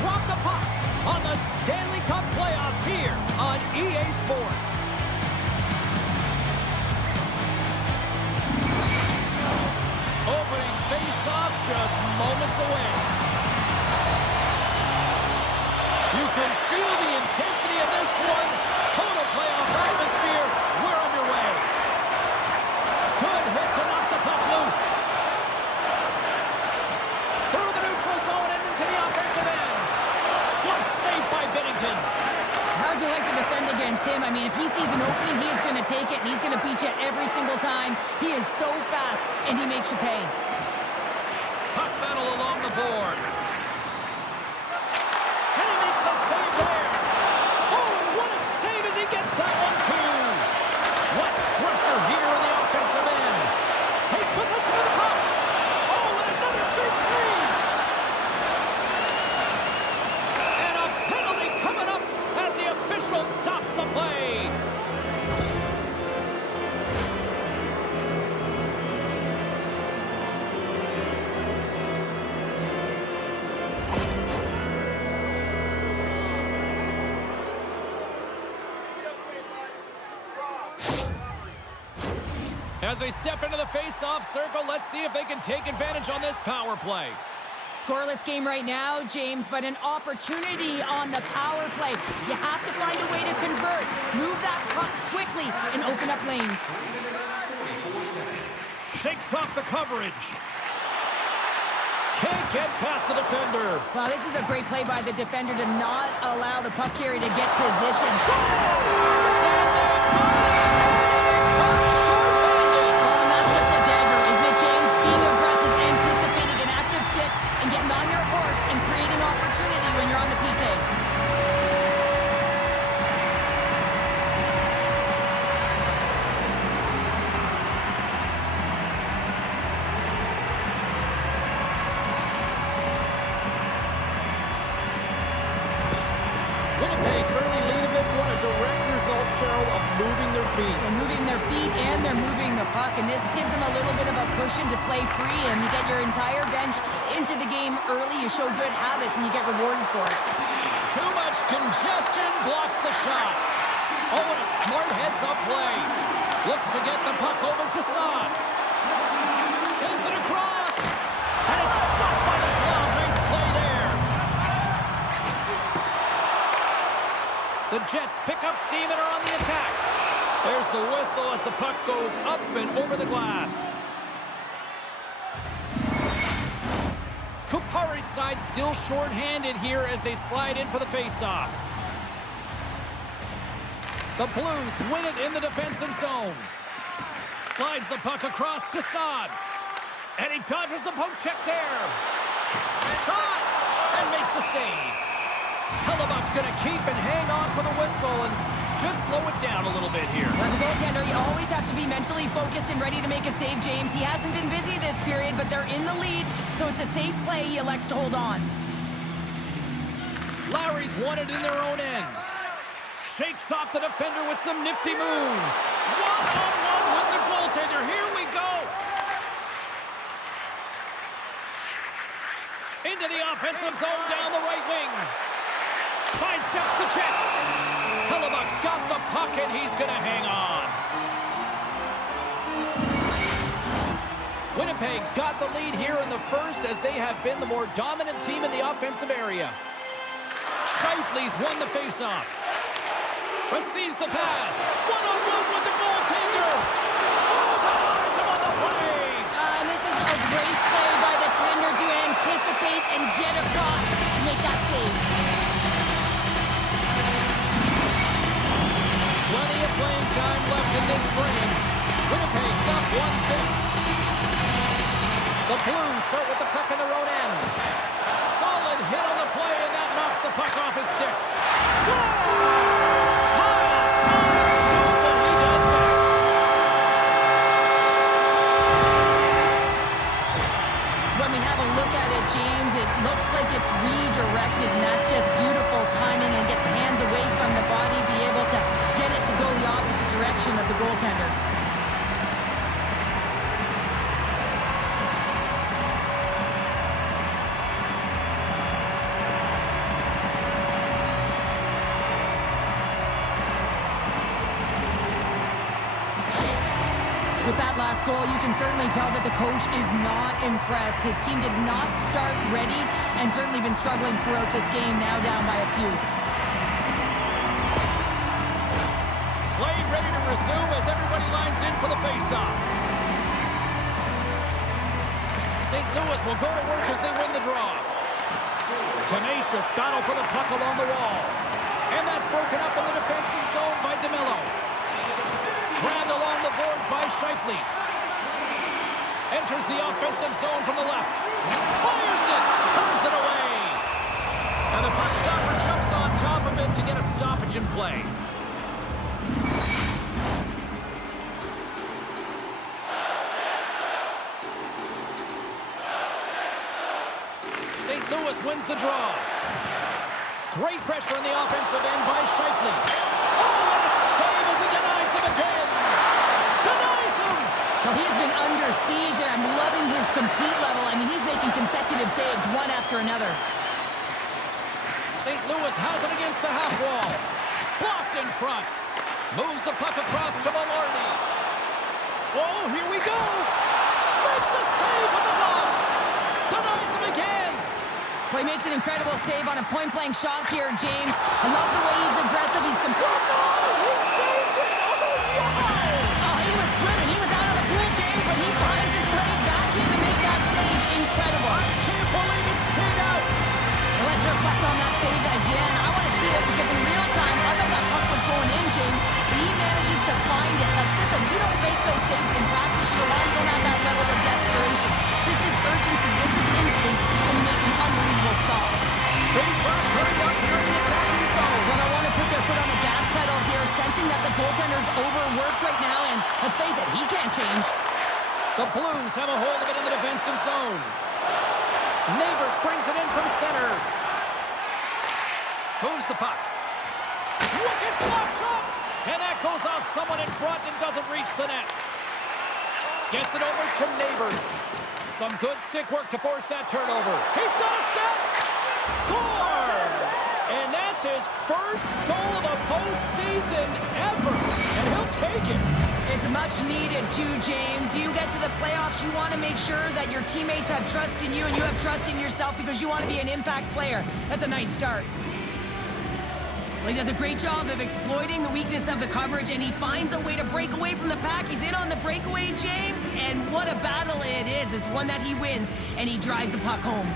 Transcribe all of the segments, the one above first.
Drop the puck on the Stanley Cup playoffs here on EA Sports. Opening face-off just moments away. You can feel the intensity of this one. Total playoff atmosphere. We're underway. Good hit to knock the puck loose. Through the neutral zone and into the offensive end. Saved by Bennington. How'd you like to defend against him? I mean, if he sees an opening, he is going to take it, and he's going to beat you every single time. He is so fast, and he makes you pay. Puck battle along the boards. And he makes a save there. Oh, and what a save as he gets that one, too. What pressure here in the offensive end. Takes possession of the puck. Oh, and another big save. Stops the play. As they step into the face-off circle, let's see if they can take advantage on this power play. Scoreless game right now, James, but an opportunity on the power play. You have to find a way to convert. Move that puck quickly and open up lanes. Shakes off the coverage. Can't get past the defender. Wow, this is a great play by the defender to not allow the puck carrier to get position. Scores! And they got it! And it comes short-handed. Well, and that's just a dagger, isn't it, James? Being aggressive, anticipating an active stick, and getting on your horse and creating opportunity when you're on the PK. Winnipeg's early lead in this one, a direct result, Cheryl, of moving their feet. They're moving their feet and they're moving the puck, and this gives them a little bit of a cushion to play free, and you get your entire bench into the game early. You show good habits, and you get rewarded for it. Too much congestion blocks the shot. Oh, and a smart heads-up play. Looks to get the puck over to Saad. Sends it across, and it's stopped by the Cloud. Nice play there. The Jets pick up steam and are on the attack. There's the whistle as the puck goes up and over the glass. Kupari's side still short-handed here as they slide in for the face-off. The Blues win it in the defensive zone. Slides the puck across to Saad. And he dodges the poke check there. Shot! And makes the save. Hellebuck's going to keep and hang on for the whistle and just slow it down a little bit here. As a goaltender, you always have to be mentally focused and ready to make a save, James. He hasn't been busy this period, but they're in the lead, so it's a safe play. He elects to hold on. Lowry's won it in their own end. Shakes off the defender with some nifty moves. One-on-one with the goaltender. Here we go. Into the offensive zone down the right wing. Sidesteps the check. Hellebuck's got the puck, and he's going to hang on. Winnipeg's got the lead here in the first as they have been the more dominant team in the offensive area. Scheifele's won the faceoff. Receives the pass. One-on-one with the goaltender. Oh, denies him on the play. And this is a great play by the tender to anticipate and get across to make that save. Plenty of playing time left in this frame. Winnipeg's up 1-0. The Blues start with the puck in their own end. Solid hit on the play, and that knocks the puck off his stick. Scores! Kyle Connor doing what he does best. When we have a look at it, James, it looks like it's redirected, and that's just beautiful timing and get the hands away from the body, be able to get it to go the opposite direction of the goaltender. With that last goal, you can certainly tell that the coach is not impressed. His team did not start ready and certainly been struggling throughout this game, now down by a few. Play ready to resume as everybody lines in for the faceoff. St. Louis will go to work as they win the draw. Tenacious battle for the puck along the wall. And that's broken up in the defensive zone by DeMello. Grabbed along the boards by Scheifele. Enters the offensive zone from the left. Fires it! Turns it away! And the puck stopper jumps on top of it to get a stoppage in play. St. Louis wins the draw. Great pressure on the offensive end by Scheifele. Oh, what a save as he denies them again! Denies him! Well, he's been under siege, and I'm loving his compete level. I mean, he's making consecutive saves, one after another. St. Louis has it against the half wall. Blocked in front. Moves the puck across to Velarde. Oh, here we go! Makes the save with the block! Denies him again! Well, he makes an incredible save on a point-blank shot here, James. I love the way he's aggressive. He's He saved it! Oh, wow! Oh, he was swimming. He was out of the pool, James, but he finds his way back in to make that save. Incredible. I can't believe it stayed out! Well, let's reflect on that save again. I want to see it because in real time, I thought that puck was going in, James. He manages to find it. Like, listen, you don't make those saves in practice. You know why? You don't have that level of desperation. This is urgency. This is instincts, and he makes an unbelievable stop. Face-off carried up here in the attacking zone. Well, I want to put their foot on the gas pedal here, sensing that the goaltender's overworked right now, and let's face it, he can't change. The Blues have a hold of it in the defensive zone. Neighbors brings it in from center. Moves the puck. Wicked slap shot! And that goes off someone in front and doesn't reach the net. Gets it over to Neighbors. Some good stick work to force that turnover. He's got a step! Scores! And that's his first goal of the postseason ever. And he'll take it. It's much needed too, James. You get to the playoffs, you want to make sure that your teammates have trust in you and you have trust in yourself because you want to be an impact player. That's a nice start. Well, he does a great job of exploiting the weakness of the coverage, and he finds a way to break away from the pack. He's in on the breakaway, James, and what a battle it is. It's one that he wins, and he drives the puck home.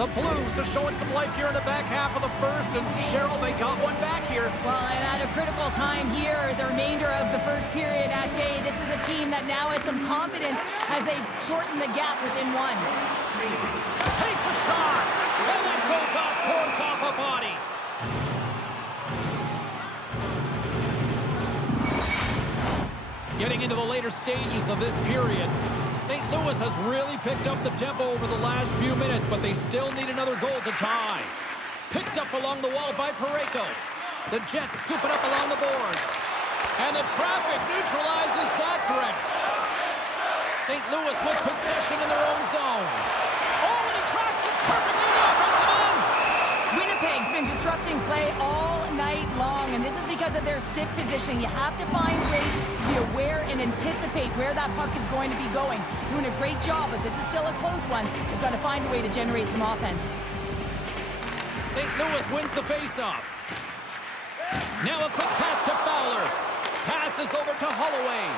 The Blues are showing some life here in the back half of the first, and Cheryl, they got one back here. Well, and at a critical time here, the remainder of the first period at bay, this is a team that now has some confidence as they shorten the gap within one. Takes a shot, and that goes off course off a body. Getting into the later stages of this period, St. Louis has really picked up the tempo over the last few minutes, but they still need another goal to tie. Picked up along the wall by Parayko. The Jets scoop it up along the boards. And the traffic neutralizes that threat. St. Louis with possession in their own zone. Oh, and he tracks it perfectly in the offensive end. Winnipeg's been disrupting play all night long, and this is because of their stick position. You have to find ways to be aware and anticipate where that puck is going to be going. Doing a great job, but this is still a close one. They've got to find a way to generate some offense. St. Louis wins the faceoff. Now a quick pass to Fowler. Passes over to Holloway.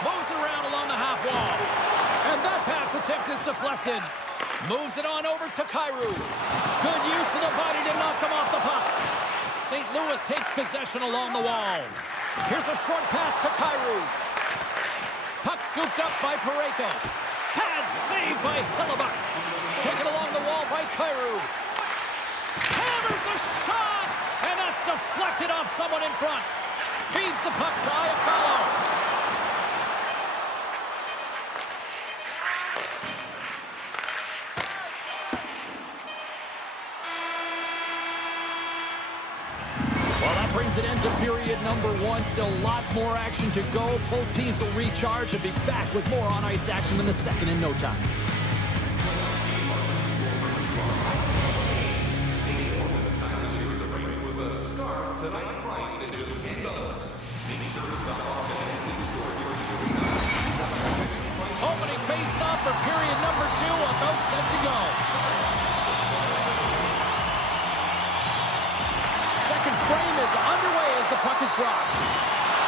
Moves it around along the half wall. And that pass attempt is deflected. Moves it on over to Kyrou. Good use of the body to knock them off the puck. St. Louis takes possession along the wall. Here's a short pass to Kyrou. Puck scooped up by Parayko. Pad saved by Hellebuck. Taken along the wall by Kyrou. Hammers a shot! And that's deflected off someone in front. Feeds the puck to Iafallo. Brings it into period number one. Still lots more action to go. Both teams will recharge and be back with more on-ice action in the second in no time. Opening face-off for period number two, about set to go. Second frame is underway as the puck is dropped.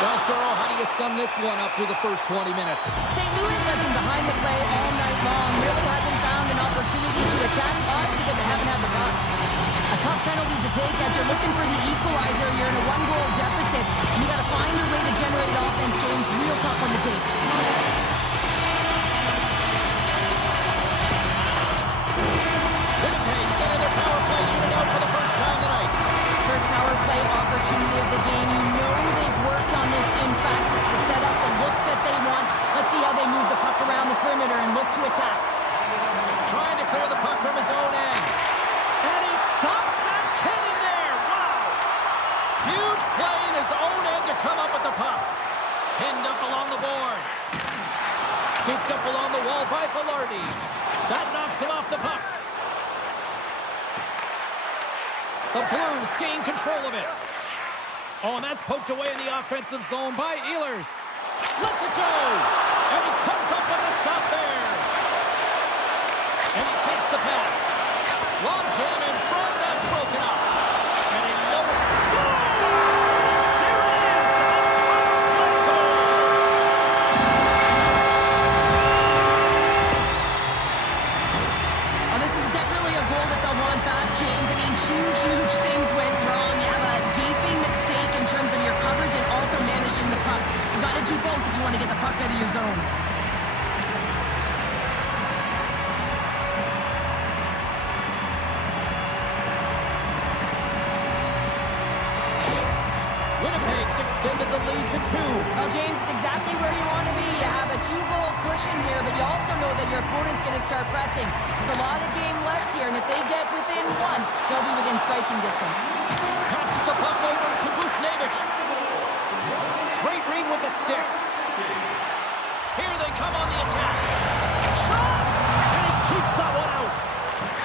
Well, Cheryl, how do you sum this one up through the first 20 minutes? St. Louis has been behind the play all night long. Really hasn't found an opportunity to attack, partly because they haven't had the puck. A tough penalty to take as you're looking for the equalizer. You're in a one-goal deficit, and you got to find your way to generate offense, James. Real tough one to take. Winnipeg sending their power play unit out for the first time tonight. First power play opportunity of the game. You know they've worked on this in practice to set up the look that they want. Let's see how they move the puck around the perimeter and look to attack. Trying to clear the puck from his own end. And he stops that cannon there. Wow. Huge play in his own end to come up with the puck. Pinned up along the boards. Scooped up along the wall by Velarde. That knocks him off the puck. The Blues gain control of it. Oh, and that's poked away in the offensive zone by Ehlers. Lets it go. And he comes up with a stop there. And he takes the pass. Long jam in front. That's broken up. And he scores! There it is. A power play goal. Oh, this is definitely a goal that they'll want back, James. I mean, two huge things went wrong. You have a gaping mistake in terms of your coverage and also managing the puck. You got to do both if you want to get the puck out of your zone. Winnipeg's extended the lead to 2. Well, James, it's exactly where you want to be. You have a 2-goal cushion here, but you also know that your opponent's going to start pressing. There's a lot of game left here, and if they get within one, they'll be within striking distance. Passes the puck over to Bushnevich. Great read with the stick. Here they come on the attack. Shot! And he keeps that one out.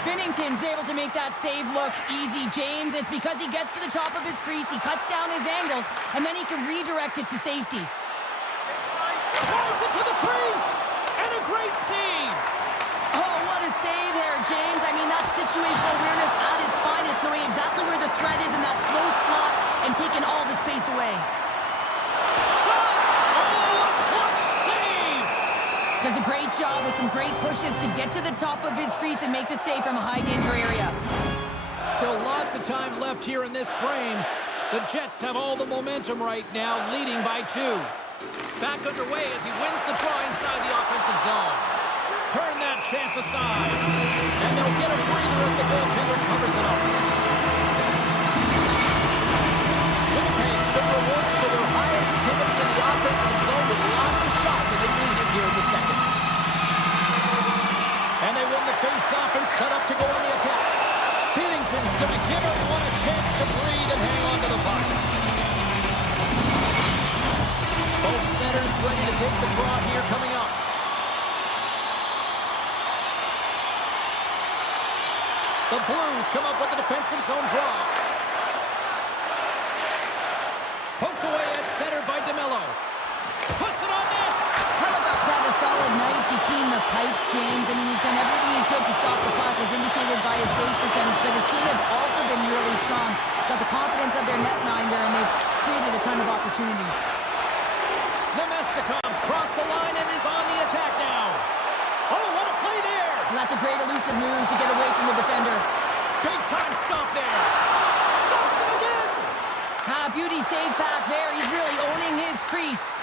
Binnington's able to make that save look easy, James. It's because he gets to the top of his crease, he cuts down his angles, and then he can redirect it to safety. Drives it to the crease! And a great save! Oh, what a save there, James. I mean, that's situational awareness at its finest, knowing exactly where the threat is in that slow slot and taking all the space away. Shot! Oh, a clutch save! Does a great job with some great pushes to get to the top of his crease and make the save from a high-danger area. Still lots of time left here in this frame. The Jets have all the momentum right now, leading by 2. Back underway as he wins the draw inside the offensive zone. Turn that chance aside. And they'll get a breather as the goaltender covers it up. Winnipeg's been rewarded for their high activity in the offensive zone with lots of shots, and they lead it here in the second. And they win the face-off and set up to go on the attack. Binnington's going to give everyone a chance to breathe and hang on to the puck. Both centers ready to take the draw here coming up. The Blues come up with the defensive zone draw. Poked away at center by DeMello. Puts it on net. Hellebuck's had a solid night between the pipes, James. I mean, he's done everything he could to stop the puck, as indicated by his save percentage, but his team has also been really strong. Got the confidence of their netminder, and they've created a ton of opportunities. Nemestikov's crossed the line and is on the attack now. Oh, what a play there! And that's a great elusive move to get away from the defender. Big time stop there. Stops him again. Beauty save back there. He's really owning his crease.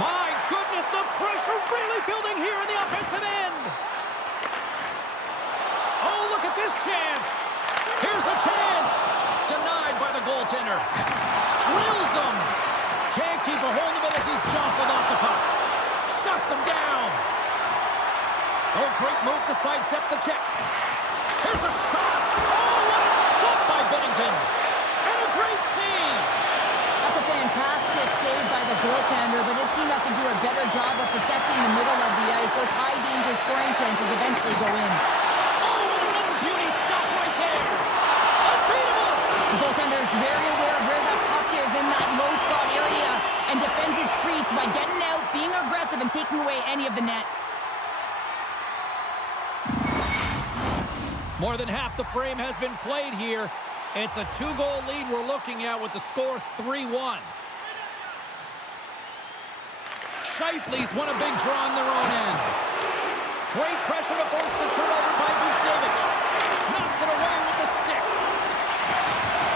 My goodness, the pressure really building here in the offensive end. Oh, look at this chance. Here's a chance. Denied by the goaltender. Drills him. Can't keep a hold of it as he's jostled off the puck. Shuts him down. Oh, great move to sidestep the check. Here's a shot. Oh, what a stop by Binnington. And a great save. That's a fantastic save by the goaltender, but his team has to do a better job of protecting the middle of the ice. Those high-danger scoring chances eventually go in. Oh, and another beauty stop right there. Unbeatable. The goaltender is very aware of where that puck is in that low slot area and defends his crease by getting out, being aggressive, and taking away any of the net. More than half the frame has been played here. It's a 2-goal lead we're looking at with the score 3-1. Scheifele's won a big draw on their own end. Great pressure to force the turnover by Buchnevich. Knocks it away with the stick.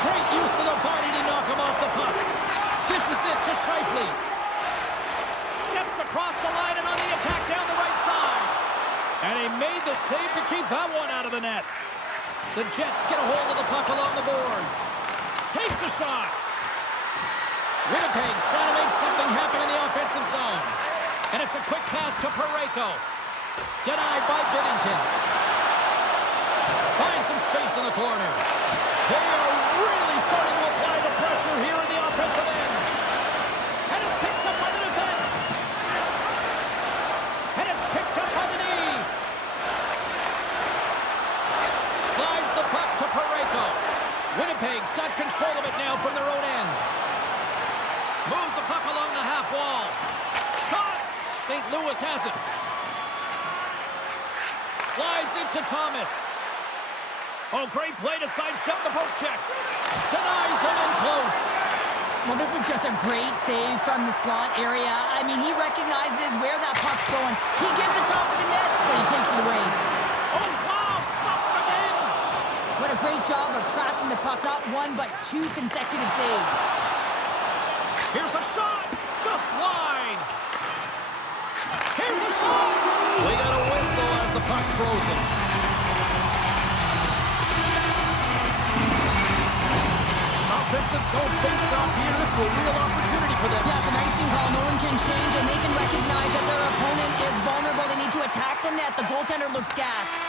Great use of the body to knock him off the puck. Dishes it to Scheifele. Steps across the line and on the attack down the right side. And he made the save to keep that one out of the net. The Jets get a hold of the puck along the boards. Takes a shot. Winnipeg's trying to make something happen in the offensive zone. And it's a quick pass to Parayko. Denied by Binnington. Finds some space in the corner. They are really starting to apply the pressure here in the offensive end. And it's picked up by the defense. And it's picked up by the knee. Slides the puck to Parayko. Winnipeg's got control of it now from their own end. Moves the puck along the half wall. Shot! St. Louis has it. Slides it to Thomas. Oh, great play to sidestep the poke check. Denies him in close. Well, this is just a great save from the slot area. I mean, he recognizes where that puck's going. He gives it top of the net, but he takes it away. Oh, wow! Stops him again! What a great job of tracking the puck. Not one, but 2 consecutive saves. Here's a shot! Just wide! Here's a shot! We got a whistle as the puck's frozen. Offensive zone face-off here. This is a real opportunity for them. Yeah, it's a nice team call. No one can change, and they can recognize that their opponent is vulnerable. They need to attack the net. The goaltender looks gassed.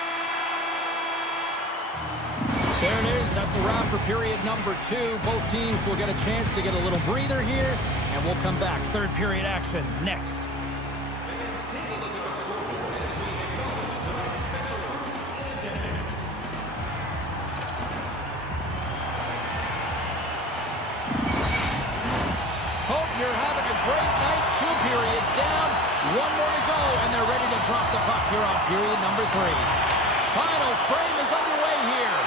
There it is. That's a wrap for period number 2. Both teams will get a chance to get a little breather here, and we'll come back. Third period action next. Hope you're having a great night. 2 periods down. 1 more to go, and they're ready to drop the puck here on period number 3. Final frame is underway here.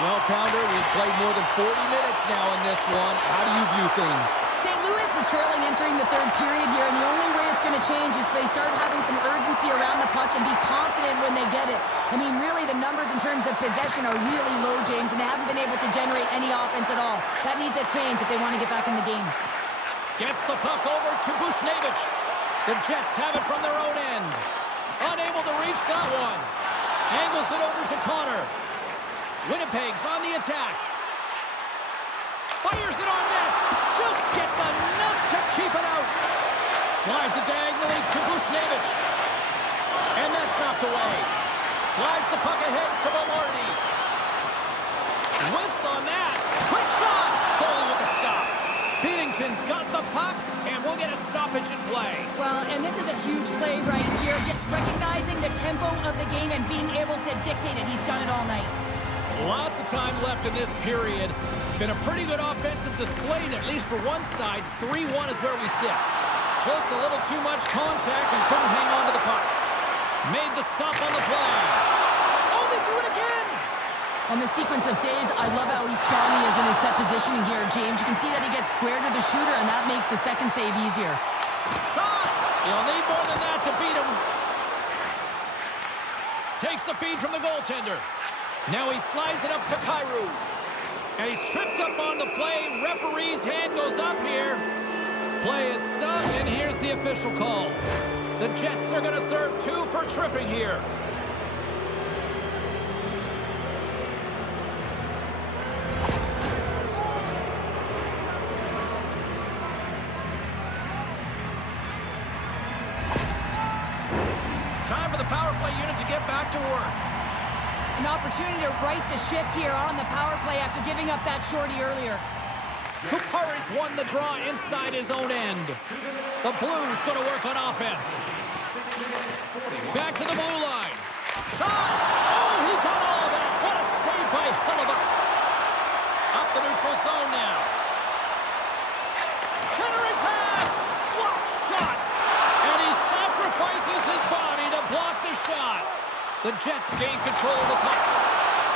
Well, Pounder, we've played more than 40 minutes now in this one. How do you view things? St. Louis Columbus is trailing entering the third period here, and the only way it's going to change is they start having some urgency around the puck and be confident when they get it. I mean, really, the numbers in terms of possession are really low, James, and they haven't been able to generate any offense at all. That needs a change if they want to get back in the game. Gets the puck over to Buchnevich. The Jets have it from their own end. Unable to reach that one. Angles it over to Connor. Winnipeg's on the attack. Fires it on net. Just gets enough to keep it out. Slides it diagonally to Buchnevich. And that's knocked away. Slides the puck ahead to Velarde. Whiffs on that. Quick shot. Goalie with the stop. Binnington's got the puck, and we'll get a stoppage in play. Well, and this is a huge play right here. Just recognizing the tempo of the game and being able to dictate it. He's done it all night. Lots of time left in this period. Been a pretty good offensive display, at least for one side. 3-1 is where we sit. Just a little too much contact and couldn't hang on to the puck. Made the stop on the play. Oh, they do it again! On the sequence of saves, I love how strong he is in his set positioning here, James. You can see that he gets square to the shooter, and that makes the second save easier. Shot! He'll need more than that to beat him. Takes the feed from the goaltender. Now he slides it up to Kyrou. And he's tripped up on the play. Referee's hand goes up here. Play is stopped, and here's the official call. The Jets are going to serve 2 for tripping here. Time for the power play unit to get back to work. An opportunity to right the ship here on the power play after giving up that shorty earlier. Kupari's won the draw inside his own end. The Blues going to work on offense. Back to the blue line. Shot! Oh, he got all of that. What a save by Hellebuck. Up the neutral zone now. Centering pass. Block shot. And he sacrifices his body to block the shot. The Jets gain control of the puck.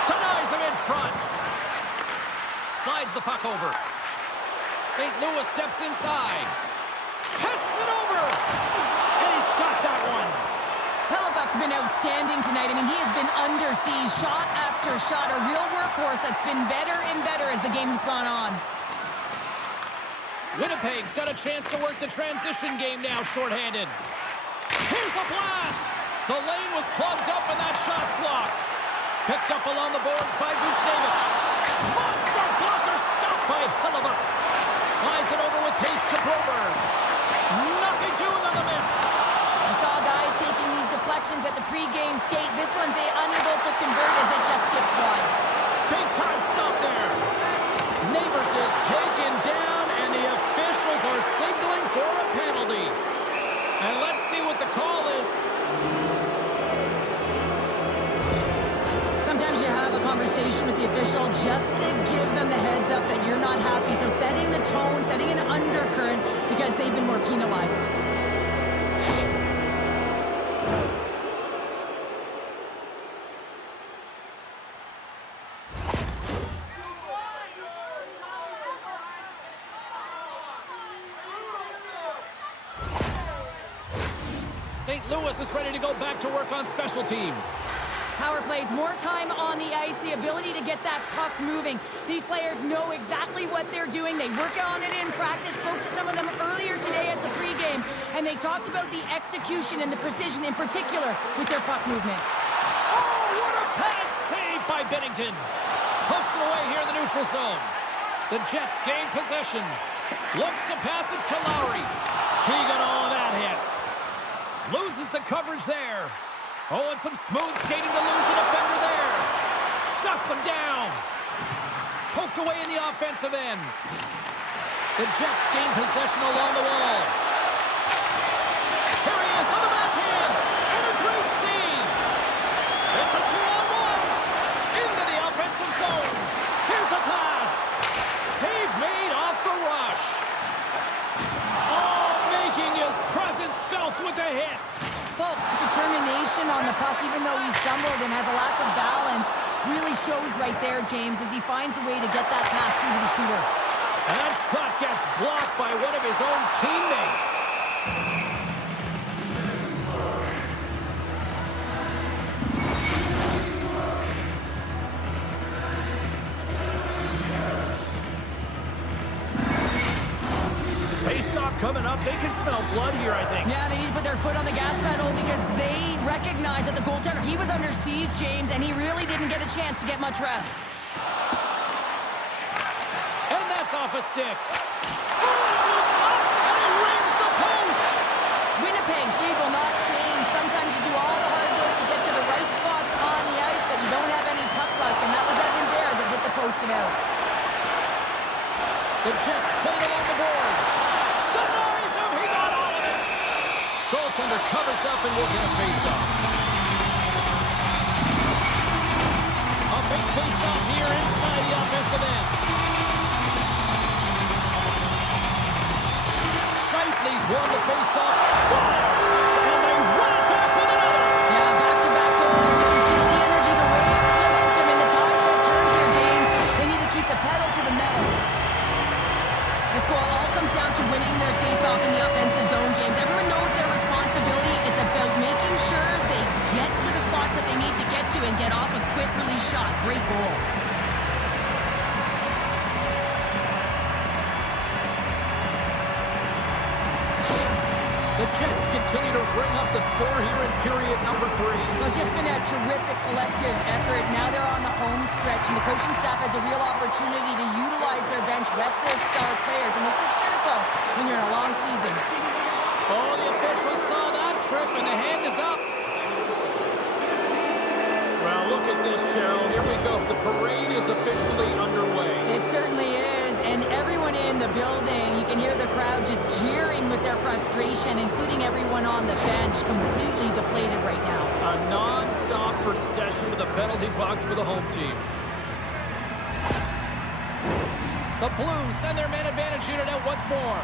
Denies him in front. Slides the puck over. St. Louis steps inside. Passes it over. And he's got that one. Hellebuck's been outstanding tonight. I mean, he has been under siege, shot after shot. A real workhorse that's been better and better as the game's gone on. Winnipeg's got a chance to work the transition game now, shorthanded. Here's a blast. The lane was plugged up and that shot's blocked. Picked up along the boards by Buchnevich. Monster blocker stopped by Hellebuck. Slides it over with pace to Broberg. Nothing doing on the miss. I saw guys taking these deflections at the pregame skate. This one's unable to convert as it just skips wide. Big time stop there. Neighbors is taken down and the officials are signaling for a penalty. And let's see what the call is. Sometimes you have a conversation with the official just to give them the heads up that you're not happy. So setting the tone, setting an undercurrent because they've been more penalized. St. Louis is ready to go back to work on special teams. Power plays, more time on the ice, the ability to get that puck moving. These players know exactly what they're doing. They work on it in practice. Spoke to some of them earlier today at the pregame, and they talked about the execution and the precision in particular with their puck movement. Oh, what a padded save by Binnington. Pokes it away here in the neutral zone. The Jets gain possession. Looks to pass it to Lowry. He got all of that hit. Loses the coverage there. Oh, and some smooth skating to lose a defender there. Shuts him down. Poked away in the offensive end. The Jets gain possession along the wall. Here he is on the backhand. And a great save. It's a 2-on-1. Into the offensive zone. Here's a pass. Save made off the rush. Oh, making his presence felt with the hit. Folks, determination on the puck, even though he stumbled and has a lack of balance, really shows right there, James, as he finds a way to get that pass through to the shooter. And that shot gets blocked by one of his own teammates. Face-off coming up. They can smell blood here, I think. Yeah, they need to put their foot on the gas pedal because they recognize that the goaltender, he was under siege, James, and he really didn't get a chance to get much rest. And that's off a stick. Oh, it goes up, and it rings the post. Winnipeg's lead will not change. Sometimes you do all the hard work to get to the right spots on the ice, but you don't have any puck luck, and that was evident there as it hit the post and out. The Jets played along the boards. Denies him. He got all of it. Goaltender covers up and will get a face-off. A big face-off here inside the offensive end. Scheifele's won the face-off. Scores! And they run it back with another. Yeah, back-to-back goals. You can feel the energy, the wave, the momentum, and the tides have turned here, James. They need to keep the pedal to the metal. This goal all comes down to winning their face-off in the offensive zone, James. Everyone knows their responsibility. It's about making sure they get to the spots that they need to get to and get off a quick release shot. Great goal. The Jets continue to ring up the score here in period number 3. Well, it's just been a terrific collective effort. Now they're on the home stretch, and the coaching staff has a real opportunity to utilize their bench, rest their star players, and this is critical when you're in a long season. Oh, the officials saw that trip, and the hand is up. Well, look at this, Cheryl. Here we go. The parade is officially underway. It certainly is, and everyone in the building, you can hear the crowd just jeering with their frustration, including everyone on the bench, completely deflated right now. A non-stop procession with a penalty box for the home team. The Blues send their man advantage unit out once more.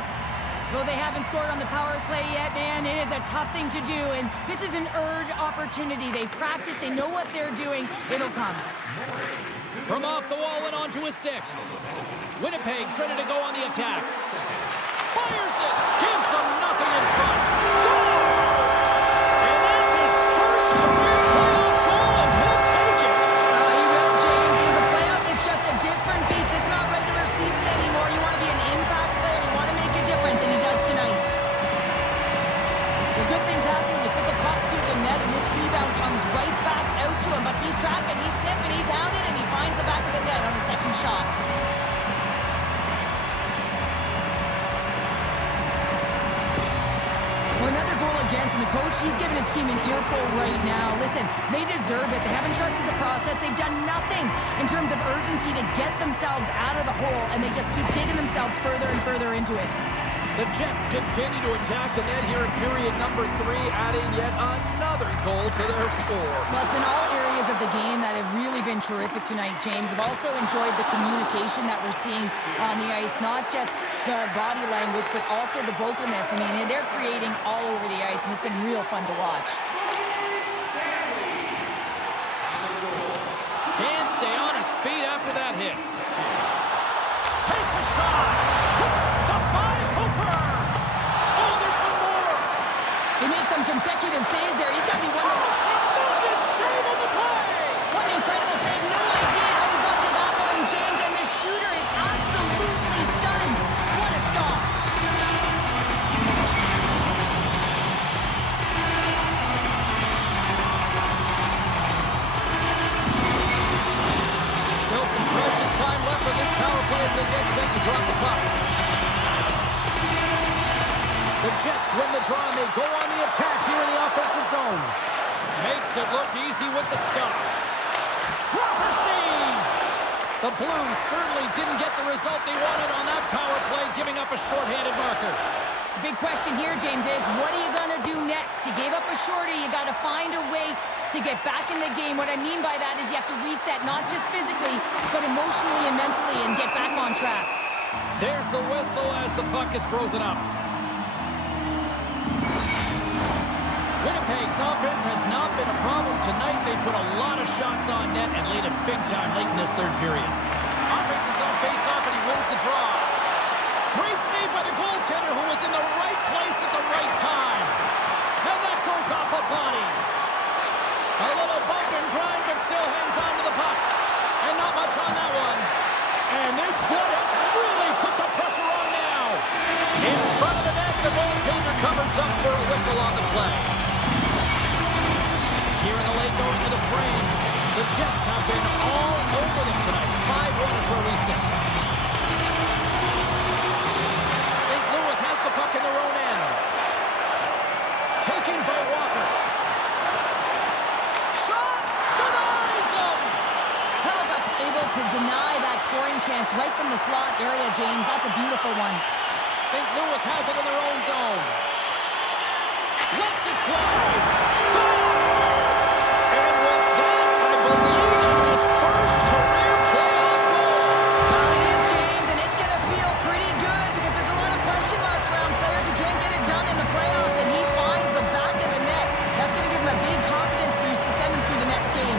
Though they haven't scored on the power play yet, man, it is a tough thing to do, and this is an earned opportunity. They've practiced, they know what they're doing. It'll come. From off the wall and onto a stick. Winnipeg's ready to go on the attack. Fires it, gives them nothing in front. Scores! And that's his first career playoff goal, and he'll take it. He will, James, because the playoffs is just a different beast. It's not regular season anymore. You want to be an impact player, you want to make a difference, and he does tonight. The good things happen when you put the puck to the net, and this rebound comes right back out to him, but he's tracking, he's sniffing, he's hounded, and he finds the back of the net on the second shot. Well, another goal against, and the coach, he's giving his team an earful right now. Listen, they deserve it. They haven't trusted the process. They've done nothing in terms of urgency to get themselves out of the hole, and they just keep digging themselves further and further into it. The Jets continue to attack the net here in period number 3, adding yet another goal to their score. Well, it's been all areas of the game that have really been terrific tonight, James. I've also enjoyed the communication that we're seeing on the ice, not just the body language, but also the vocalness. I mean, they're creating all over the ice, and it's been real fun to watch. Can't stay on his feet after that hit. Takes a shot. Quick stop by Hooper. Oh, there's one more. He made some consecutive saves there. He's got to be one of the tremendous save on the play. What an incredible save. No idea how he got to that one, James, and the shooter is absolutely stunned. What a stop. Still some precious time left on this power play as they get set to drop the puck. The Jets win the draw and they go on the attack here in the offensive zone. Makes it look easy with the stop. Proper save! The Blues certainly didn't get the result they wanted on that power play, giving up a shorthanded marker. The big question here, James, is what are you going to do next? You gave up a shorty. You got to find a way to get back in the game. What I mean by that is you have to reset, not just physically, but emotionally and mentally, and get back on track. There's the whistle as the puck is frozen up. Winnipeg's offense has not been a problem tonight. They put a lot of shots on net and laid it big time late in this third period. Offense is on face-off and he wins the draw. Great save by the goaltender who was in the right place at the right time. And that goes off a body. A little bump and grind, but still hangs on to the puck. And not much on that one. And this squad has really put the pressure on now. In front of the net, the goaltender covers up for a whistle on the play. Here in the late going to the frame, the Jets have been all over them tonight. 5-1 is where we sit. St. Louis has the puck in their own end. Taken by Walker. Shot! Denies him! Hellebuyck's able to deny that scoring chance right from the slot area, James. That's a beautiful one. St. Louis has it in their own zone. Lets it fly. Scores! And with that, I believe it's his first career playoff goal. Well, it is, James, and it's going to feel pretty good because there's a lot of question marks around players who can't get it done in the playoffs, and he finds the back of the net. That's going to give him a big confidence boost to send him through the next game.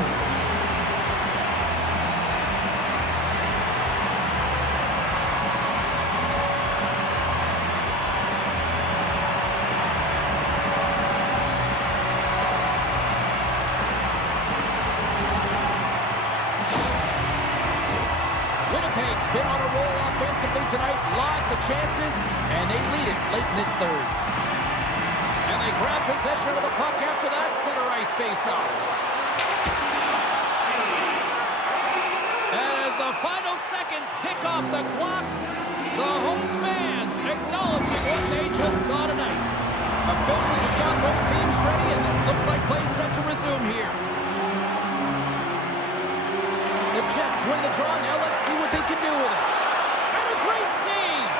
Winnipeg's been on a roll offensively tonight. Lots of chances, and they lead it late in this third. And they grab possession of the puck after that center ice face-off. And as the final seconds tick off the clock, the home fans acknowledging what they just saw tonight. Officials have got both teams ready, and it looks like play set to resume here. The Jets win the draw. Now let's see what they can do with it. And a great save.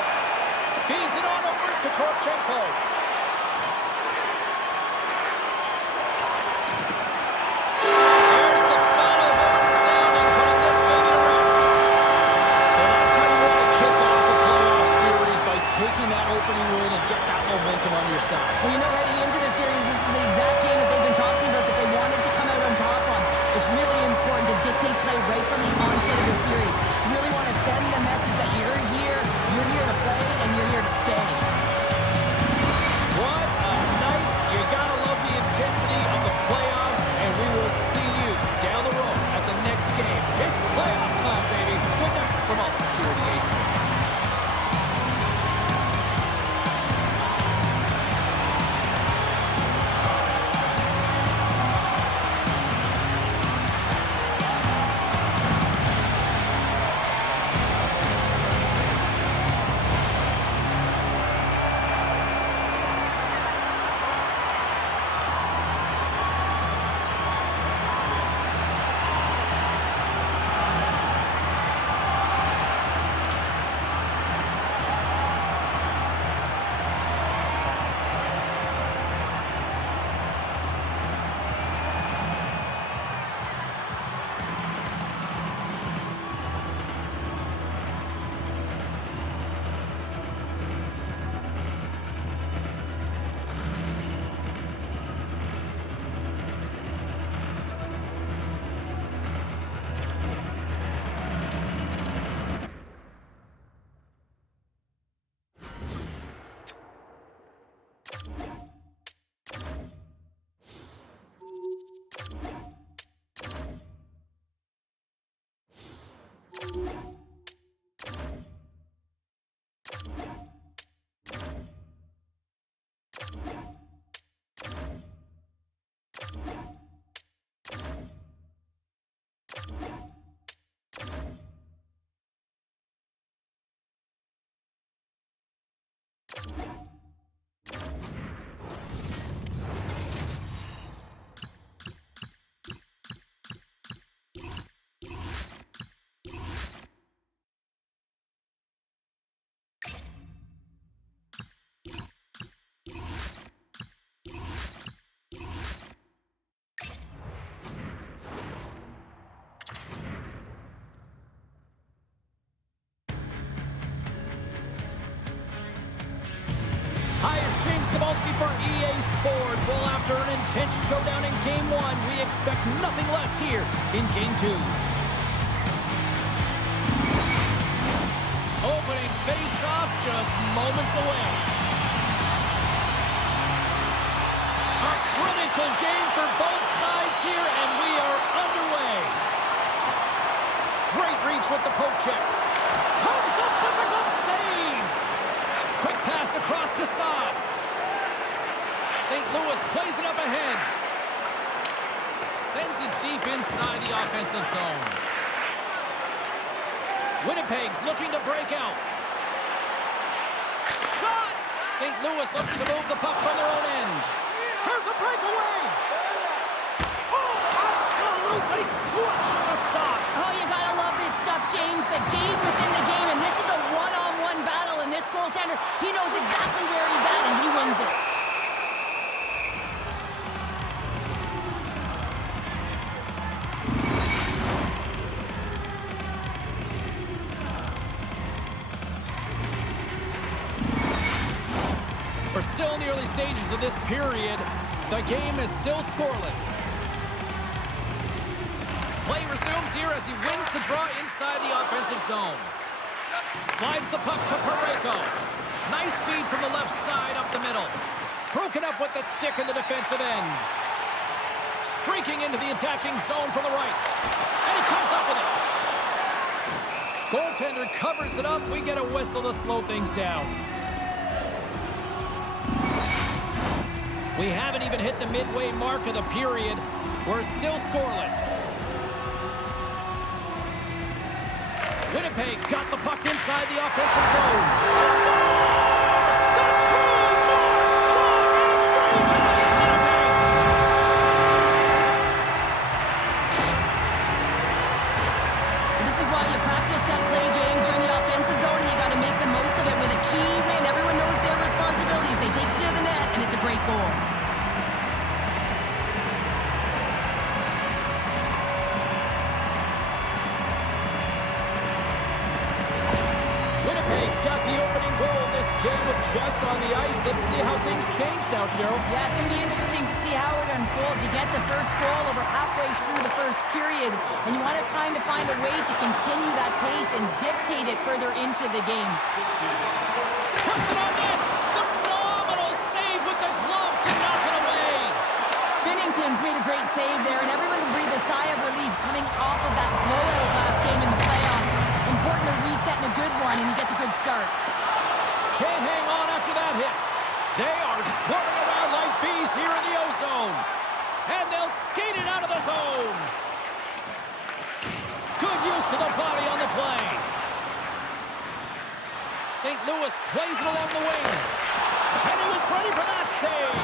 Feeds it on over to Torchenko. There's the final horn sounding, putting this baby to rest. Well, that's how you want to kick off a playoff series, by taking that opening win and get that momentum on your side. Well, you know, heading into the series, this is the exact game that they've been talking about that they wanted to come out on top on. It's really important to dictate play right from the onset of the series. You really want to send the message that you're here to play, and you're here to stay. What a night. You gotta love the intensity of the playoffs, and we will see you down the road at the next game. It's playoff time, baby. Good night from all of us here at EA Sports. Hi, it's James Cebulski for EA Sports. Well, after an intense showdown in Game 1, we expect nothing less here in Game 2. opening face-off just moments away. A critical game for both sides here, and we are underway. Great reach with the poke check. Comes up with the glove save. Quick pass across to Saad. St. Louis plays it up ahead. Sends it deep inside the offensive zone. Winnipeg's looking to break out. Shot! St. Louis looks to move the puck from their own end. Here's a breakaway! Oh, absolutely clutch at the stop! Oh, you gotta love this stuff, James. The game within the game, and this is a one-on-one battle, and this goaltender, he knows exactly where he's at, and he wins it. We're still in the early stages of this period. The game is still scoreless. Play resumes here as he wins the draw inside the offensive zone. Slides the puck to Parayko. Nice feed from the left side up the middle. Broken up with the stick in the defensive end. Streaking into the attacking zone from the right. And he comes up with it. Goaltender covers it up. We get a whistle to slow things down. We haven't even hit the midway mark of the period. We're still scoreless. Winnipeg's got the puck inside the offensive zone. They score! The true north, strong and free to lead Winnipeg. This is why you practice that play, James. You're in the offensive zone, and you got to make the most of it with a key win. Everyone knows their responsibilities. They take it to the net, and it's a great goal. Winnipeg's got the opening goal in this game with Jess on the ice. Let's see how things change now, Cheryl. Yeah, it's going to be interesting to see how it unfolds. You get the first goal over halfway through the first period, and you want to kind of find a way to continue that pace and dictate it further into the game. Puts it on net. Phenomenal save with the glove to knock it away. Binnington's made a great save there, and everyone can breathe a sigh of relief coming off of that blowout last game in the playoffs. Important to reset in a good one, and he gets a good start. Can't hang on after that hit. They are swarming around like bees here in the O-zone. And they'll skate it out of the zone. Good use of the body on the play. St. Louis plays it along the wing. And he was ready for that save.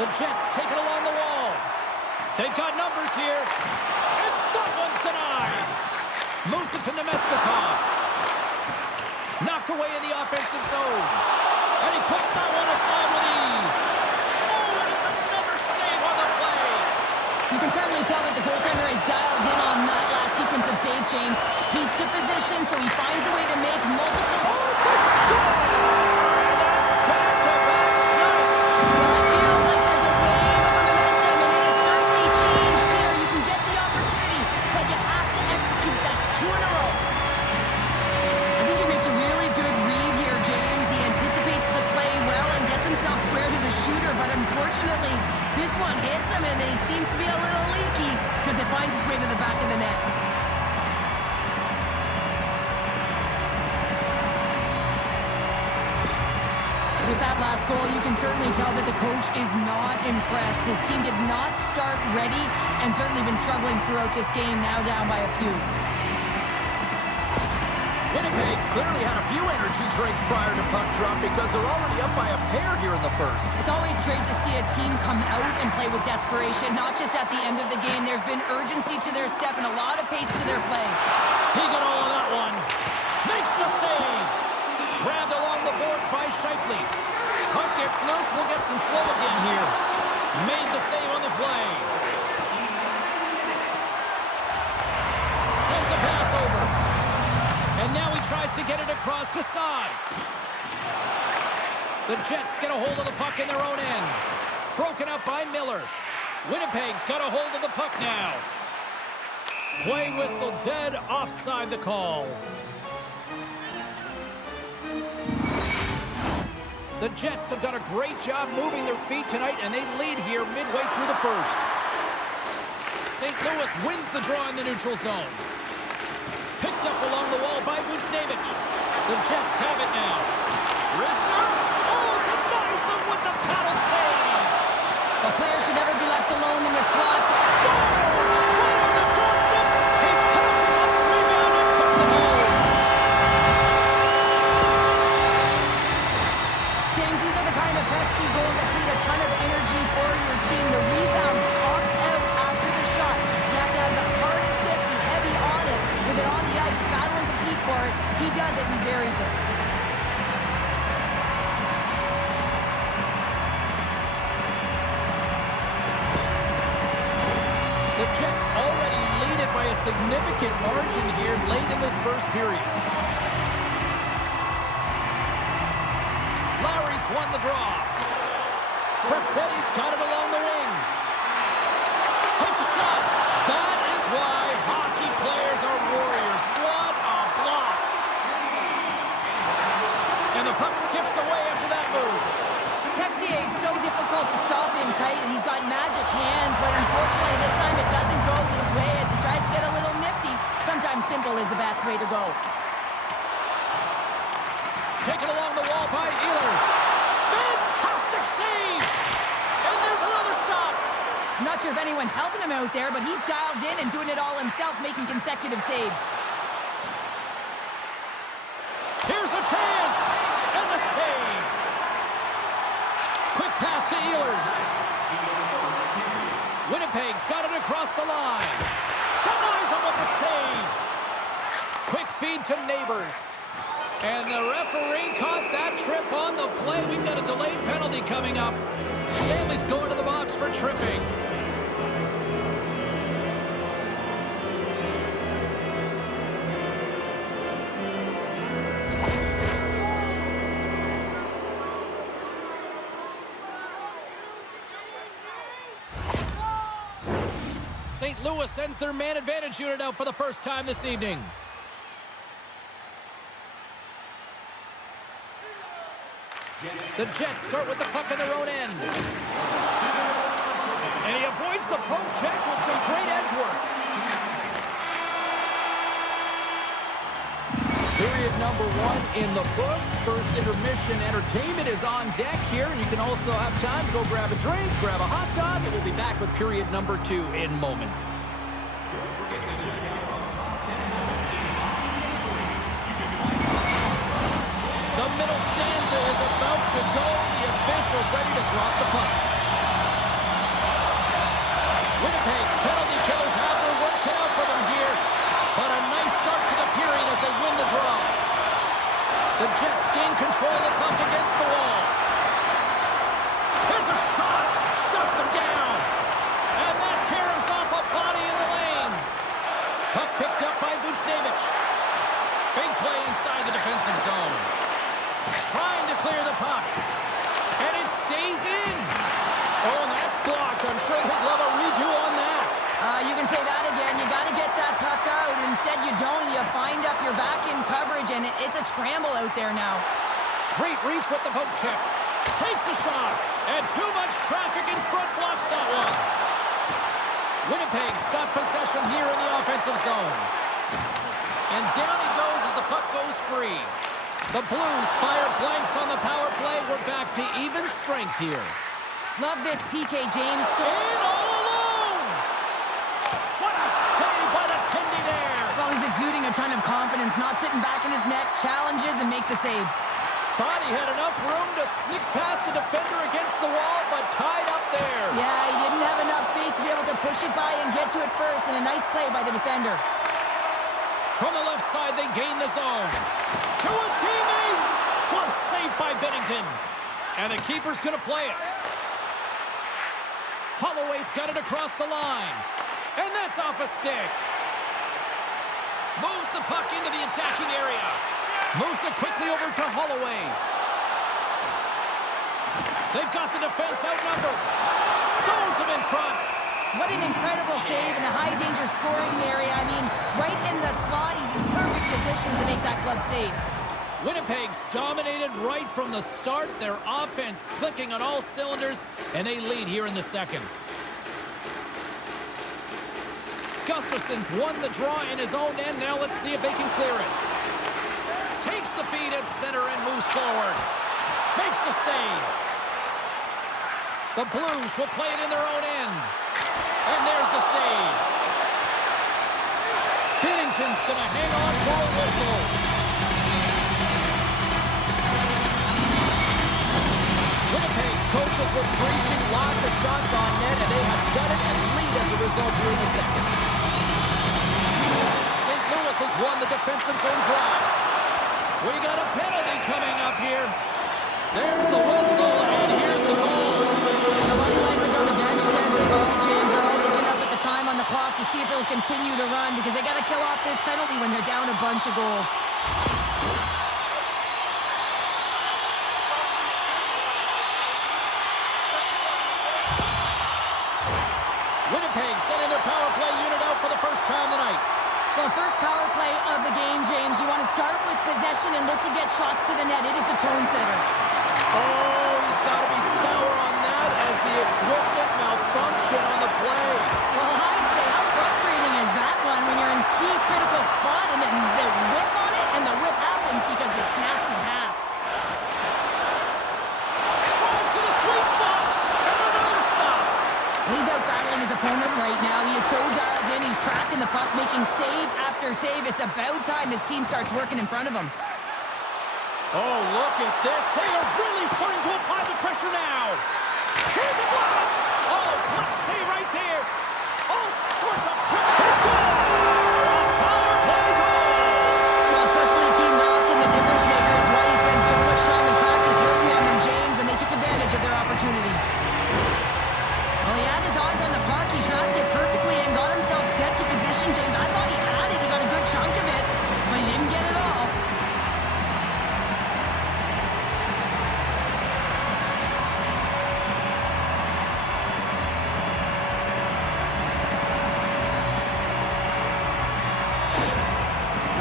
The Jets take it along the wall. They've got numbers here. And that one's denied. Moves it to Nemestikov. Knocked away in the offensive zone. And he puts that one aside with ease. Oh, and it's another save on the play. You can certainly tell that the goaltender is dialed in on that last sequence of saves, James. He's to position, so he finds a way to make multiple... Oh, the score! And that's back-to-back snipes. Well, it feels like there's a wave of momentum, and it has certainly changed here. You can get the opportunity, but you have to execute. That's 2 in a row. I think he makes a really good read here, James. He anticipates the play well and gets himself square to the shooter, but unfortunately, this one hits him, and he seems to be a little leaky because it finds its way to the back of the net. With that last goal, you can certainly tell that the coach is not impressed. His team did not start ready and certainly been struggling throughout this game, now down by a few. Winnipeg's clearly had a few energy drinks prior to puck drop because they're already up by a pair here in the first. It's always great to see a team come out and play with desperation, not just at the end of the game. There's been urgency to their step and a lot of pace to their play. He got all of that one. Makes the save. Grabbed along the board by Scheifele. Puck gets loose. We'll get some flow again here. Made the save on the play. Sends a pass over. And now he tries to get it across to Saad. The Jets get a hold of the puck in their own end. Broken up by Miller. Winnipeg's got a hold of the puck now. Play whistle dead, offside the call. The Jets have done a great job moving their feet tonight, and they lead here midway through the first. St. Louis wins the draw in the neutral zone. Picked up along the wall by Buchnevich. The Jets have it now. Rister. Oh, denies them with the paddle save. A player should never be left alone in the slot. Scores! Right on the doorstep. He pounces up the rebound and puts it home. James, these are the kind of pesky goals that create a ton of energy for your team. The rebound pops out after the shot. You have to have the hard stick and heavy on it. With it on the ice, battle and compete for it. He does it and buries it. The Jets already lead it by a significant margin here late in this first period. Lowry's won the draw. Perfetti's got it along the wing. Takes a shot. That is why hockey players are warriors. What a block. And the puck skips away after that move. Texier is so difficult to stop in tight, and he's got magic hands, but unfortunately this time it doesn't go his way as he tries to get a little nifty. Sometimes simple is the best way to go. Taken along the wall by Ehlers. Fantastic save! And there's another stop. I'm not sure if anyone's helping him out there, but he's dialed in and doing it all himself, making consecutive saves. Here's a chance! And the save! Quick pass to Ehlers. Winnipeg's got it across the line. Denies him with the save. Quick feed to Neighbors. And the referee caught that trip on the play. We've got a delayed penalty coming up. Stanley's going to the box for tripping. St. Louis sends their man advantage unit out for the first time this evening. The Jets start with the puck in their own end. And he avoids the poke check with some great edge work. Period number 1 in the books. First intermission entertainment is on deck here. You can also have time to go grab a drink, grab a hot dog, and we'll be back with period number 2 in moments. The middle stanza is about to go. The officials ready to drop the puck. Winnipeg's penalty killers have their work cut out for them here. But a nice start to the period as they win the draw. The Jets gain control of the puck against the wall. Here's a shot. Shuts him down. And that caroms off a body in the lane. Puck picked up by Buchnevich. Big play inside the defensive zone. Trying to clear the puck. And it stays in. Oh, and that's blocked. I'm sure they'd love a redo on that. You can say that again. You got to get that puck out. Instead, you don't. You find up your back in coverage, and it's a scramble out there now. Great reach with the poke check. Takes a shot. And too much traffic in front blocks that one. Winnipeg's got possession here in the offensive zone. And down he goes as the puck goes free. The Blues fire blanks on the power play. We're back to even strength here. Love this PK, James. In all alone! What a save by the Tendy there! Well, he's exuding a ton of confidence, not sitting back in his net, challenges and make the save. Thought he had enough room to sneak past the defender against the wall, but tied up there. Yeah, he didn't have enough space to be able to push it by and get to it first, and a nice play by the defender. From the left side, they gain the zone. To his teammate! Glove saved by Bennington. And the keeper's going to play it. Holloway's got it across the line. And that's off a stick. Moves the puck into the attacking area. Moves it quickly over to Holloway. They've got the defense outnumbered. Stones him in front. What an incredible save in a high-danger scoring area. I mean, right in the slot, he's in perfect position to make that glove save. Winnipeg's dominated right from the start. Their offense clicking on all cylinders, and they lead here in the second. Gustafson's won the draw in his own end. Now let's see if they can clear it. Takes the feed at center and moves forward. Makes the save. The Blues will play it in their own end. And there's the save. Binnington's going to hang on for a whistle. Winnipeg's coaches were preaching lots of shots on net, and they have done it and lead as a result here in the second. St. Louis has won the defensive zone draw. We got a penalty coming up here. There's the whistle, and here's the call. The body language on the bench says that James are all looking up at the time on the clock to see if it'll continue to run because they got to kill off this penalty when they're down a bunch of goals. Winnipeg sending their power play unit out for the first time tonight. Well, first power play of the game, James. You want to start with possession and look to get shots to the net. It is the tone setter. Oh, he's got to be sour on that as the equipment malfunction on the play. Well, I'd say how frustrating is that one when you're in key critical spot and then the whiff on it and the whiff happens because it snaps in half. Drives to the sweet spot and another stop. He's out battling his opponent right now. He is so dialed in. He's tracking the puck, making save after save. It's about time his team starts working in front of him. Oh, look at this. They are really starting to apply the pressure now. Here's a blast. Oh, clutch save right there. All sorts of quick. They score! Power play goal! Well, specialty teams are often the difference maker. It's why he spends so much time in practice working on them, James, and they took advantage of their opportunity. Well, he had his eyes on the puck. He tracked it perfectly and got himself set to position, James. I thought he had it. He got a good chunk of it, but he didn't get it all.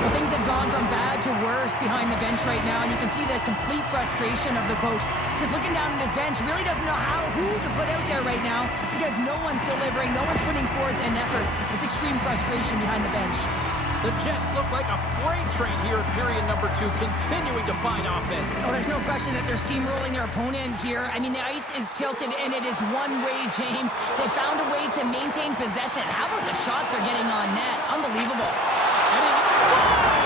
Well, things have gone from bad to worse behind the bench right now, and you can see the complete frustration of the coach. Just looking down at his bench, really doesn't know who to put out there right now because no one's delivering, no one's putting forth an effort. It's extreme frustration behind the bench. The Jets look like a freight train here in period number 2, continuing to find offense. Oh, there's no question that they're steamrolling their opponent here. I mean, the ice is tilted, and it is one way, James. They found a way to maintain possession. How about the shots they're getting on net? Unbelievable. And he scores!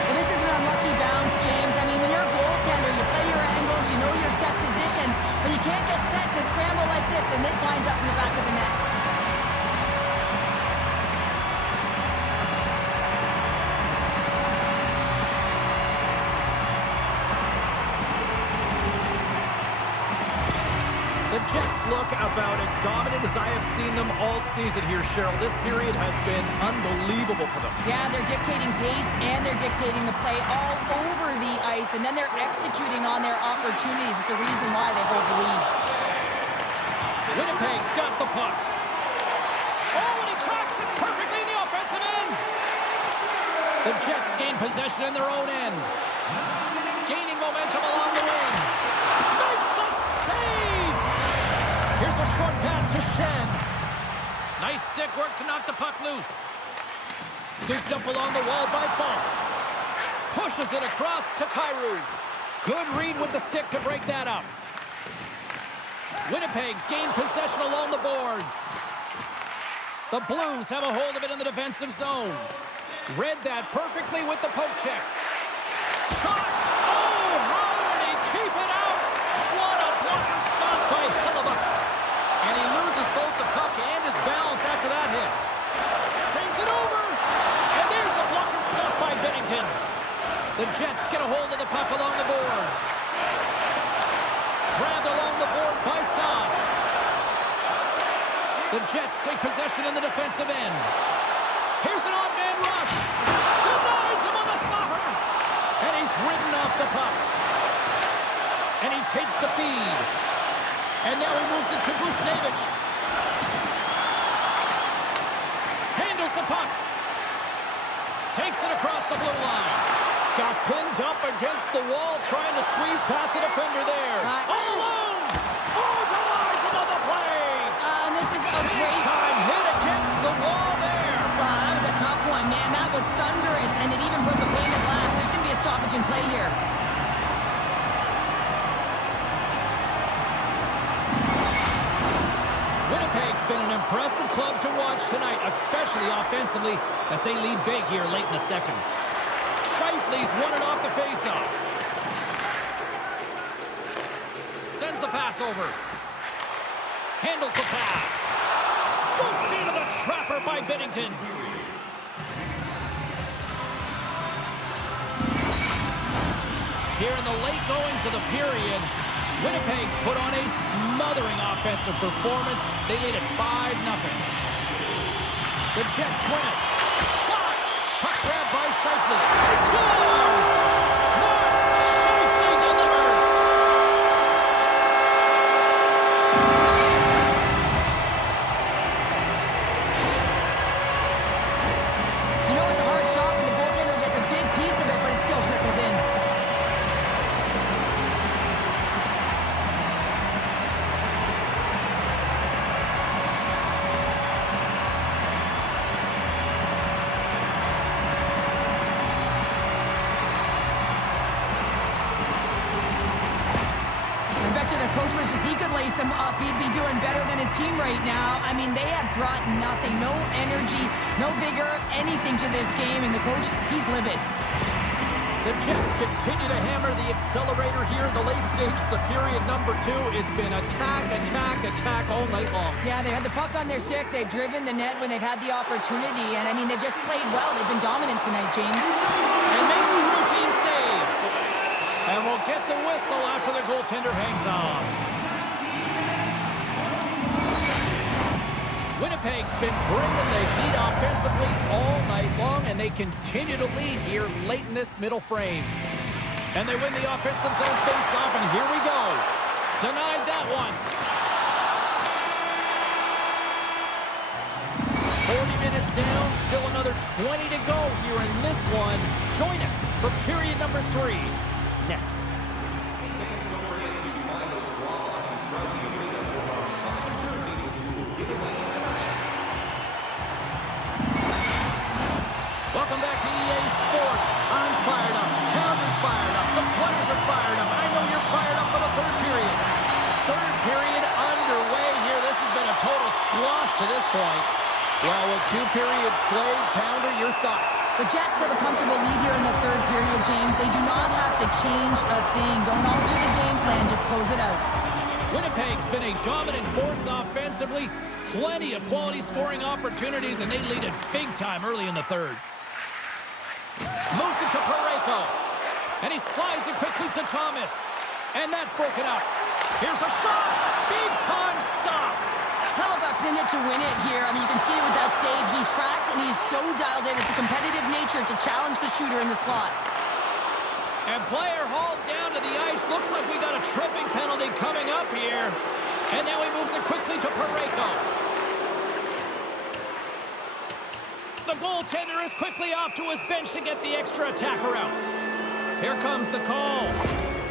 Well, this is an unlucky bounce, James. I mean, when you're a goaltender, you play your angles, you know your set positions, but you can't get set in a scramble like this, and it winds up in the back of the net. The Jets look about as dominant as I have seen them all season here, Cheryl. This period has been unbelievable for them. Yeah, they're dictating pace and they're dictating the play all over the ice, and then they're executing on their opportunities. It's a reason why they hold the lead. Winnipeg's got the puck. Oh, and he tracks it perfectly in the offensive end. The Jets gain possession in their own end. Gaining momentum along the wing. Makes the save! Here's a short pass to Shen. Nice stick work to knock the puck loose. Scooped up along the wall by Falk. Pushes it across to Kyrou. Good read with the stick to break that up. Winnipeg's gained possession along the boards. The Blues have a hold of it in the defensive zone. Read that perfectly with the poke check. Shot! Oh, how did he keep it out? What a blocker stop by Hellebuck. And he loses both the puck and his balance after that hit. Sends it over. And there's a blocker stop by Binnington. The Jets get a hold of the puck along the boards. Grabbed along the board by Son. The Jets take possession in the defensive end. Here's an odd man rush. Denies him on the slapper. And he's ridden off the puck. And he takes the feed. And now he moves it to Bushnevich. Handles the puck. Takes it across the blue line. Got pinned up against the wall, trying to squeeze past the defender there. All alone. Oh, denies him on the play. And this is a great time hit against the wall there. That was a tough one, man. That was thunderous, and it even broke a pane of glass. There's going to be a stoppage in play here. Winnipeg's been an impressive club to watch tonight, especially offensively, as they lead big here late in the second. Scheifele's won it off the faceoff. Sends the pass over. Handles the pass. Scooped into the trapper by Binnington. Here in the late goings of the period, Winnipeg's put on a smothering offensive performance. They lead at 5-0. The Jets win it. Shot! Puck grabbed by Scheifele. He scores! Mark Scheifele delivers! You know, it's a hard shot when the goaltender gets a big piece of it, but it still trickles in. Coach wishes he could lace him up. He'd be doing better than his team right now. I mean, they have brought nothing, no energy, no vigor, anything to this game, and the coach, he's livid. The Jets continue to hammer the accelerator here in the late stages of period number 2. It's been attack, attack, attack all night long. Yeah, they had the puck on their stick. They've driven the net when they've had the opportunity, and I mean, they've just played well. They've been dominant tonight, James. And makes the routine save. And we'll get the whistle after the goaltender hangs on. Winnipeg's been bringing the heat offensively all night long, and they continue to lead here late in this middle frame. And they win the offensive zone face-off, and here we go. Denied that one. 40 minutes down, still another 20 to go here in this one. Join us for period number 3. Next. Welcome back to EA Sports. I'm fired up. Pounder's fired up. The players are fired up. I know you're fired up for the third period. Third period underway here. This has been a total squash to this point. Well, with 2 periods played, Pounder, your thoughts? The Jets have a comfortable lead here in the third period, James. They do not have to change a thing. Don't alter the game plan. Just close it out. Winnipeg's been a dominant force offensively. Plenty of quality scoring opportunities, and they lead it big time early in the third. Moves it to Parayko. And he slides it quickly to Thomas. And that's broken up. Here's a shot. Big time stop. Hellebuyck's in it to win it here. I mean, you can see it with that save. He tracks, and he's so dialed in. It's a competitive nature to challenge the shooter in the slot. And player hauled down to the ice. Looks like we got a tripping penalty coming up here. And now he moves it quickly to Parayko. The goaltender is quickly off to his bench to get the extra attacker out. Here comes the call.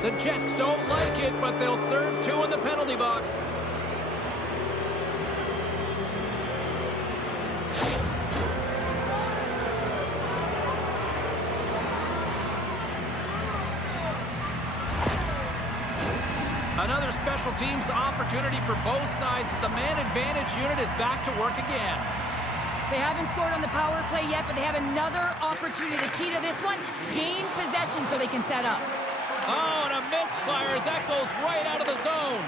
The Jets don't like it, but they'll serve 2 in the penalty box. Another special teams opportunity for both sides as the man advantage unit is back to work again. They haven't scored on the power play yet, but they have another opportunity. The key to this one, gain possession so they can set up. Oh, and a misfire as that goes right out of the zone.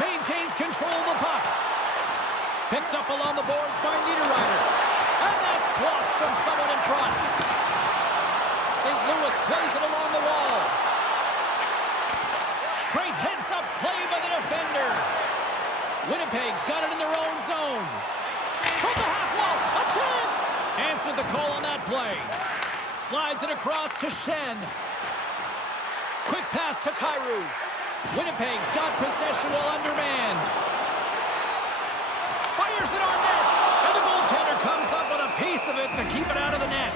Maintains control of the puck. Picked up along the boards by Niederreiter. And that's blocked from someone in front. St. Louis plays it along the wall. Great heads-up play by the defender. Winnipeg's got it in their own zone. From the half wall, a chance! Answered the call on that play. Slides it across to Shen. Quick pass. pass to Kyrou. Winnipeg's got possession while undermanned. Fires it on net. And the goaltender comes up with a piece of it to keep it out of the net.